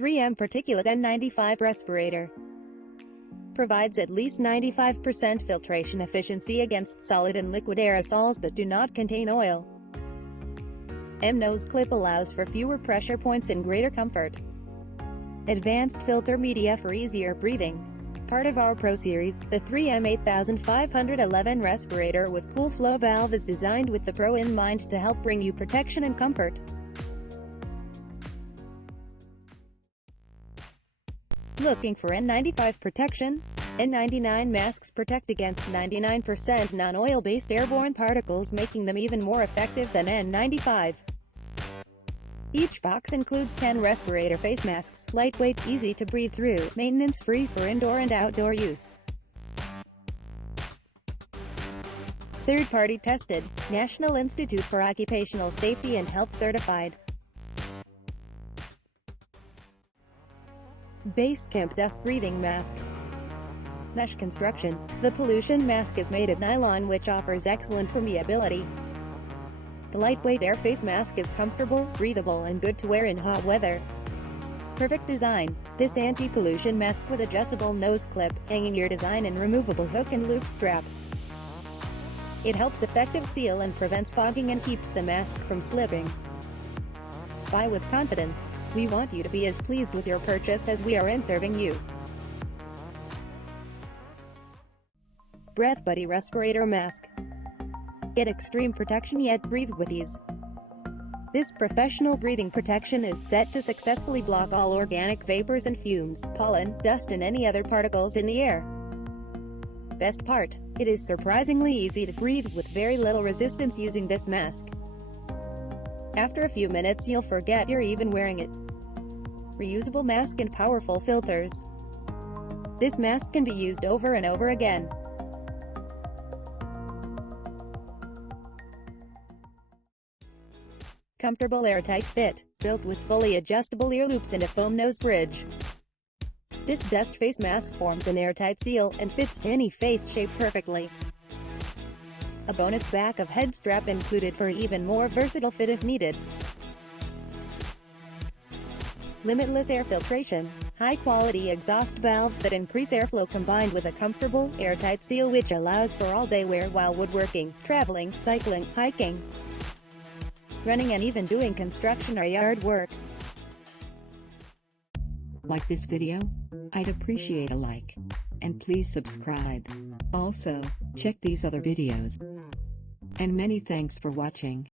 3M Particulate N95 Respirator provides at least 95% filtration efficiency against solid and liquid aerosols that do not contain oil. M-nose clip allows for fewer pressure points and greater comfort. Advanced filter media for easier breathing. Part of our Pro Series, the 3M 8511 respirator with cool flow valve is designed with the Pro in mind to help bring you protection and comfort. Looking for N95 protection? N99 masks protect against 99% non-oil-based airborne particles, making them even more effective than N95. Each box includes 10 respirator face masks, lightweight, easy to breathe through, maintenance-free for indoor and outdoor use. Third-party tested, National Institute for Occupational Safety and Health certified. Basecamp Dust Breathing Mask. Mesh construction. The pollution mask is made of nylon, which offers excellent permeability. The lightweight air face mask is comfortable, breathable, and good to wear in hot weather. Perfect design. This anti-pollution mask with adjustable nose clip, hanging ear design, and removable hook and loop strap. It helps effective seal and prevents fogging and keeps the mask from slipping. Buy with confidence. We want you to be as pleased with your purchase as we are in serving you. Breath Buddy Respirator Mask. Get extreme protection yet breathe with ease. This professional breathing protection is set to successfully block all organic vapors and fumes, pollen, dust, and any other particles in the air. Best part, it is surprisingly easy to breathe with very little resistance using this mask. After a few minutes you'll forget you're even wearing it. Reusable mask and powerful filters. This mask can be used over and over again. Comfortable airtight fit, built with fully adjustable ear loops and a foam nose bridge. This dust face mask forms an airtight seal and fits to any face shape perfectly. A bonus back of head strap included for even more versatile fit if needed. Limitless air filtration. High-quality exhaust valves that increase airflow combined with a comfortable, airtight seal which allows for all-day wear while woodworking, traveling, cycling, hiking, running, and even doing construction or yard work. Like this video? I'd appreciate a like. And please subscribe. Also, check these other videos. And many thanks for watching.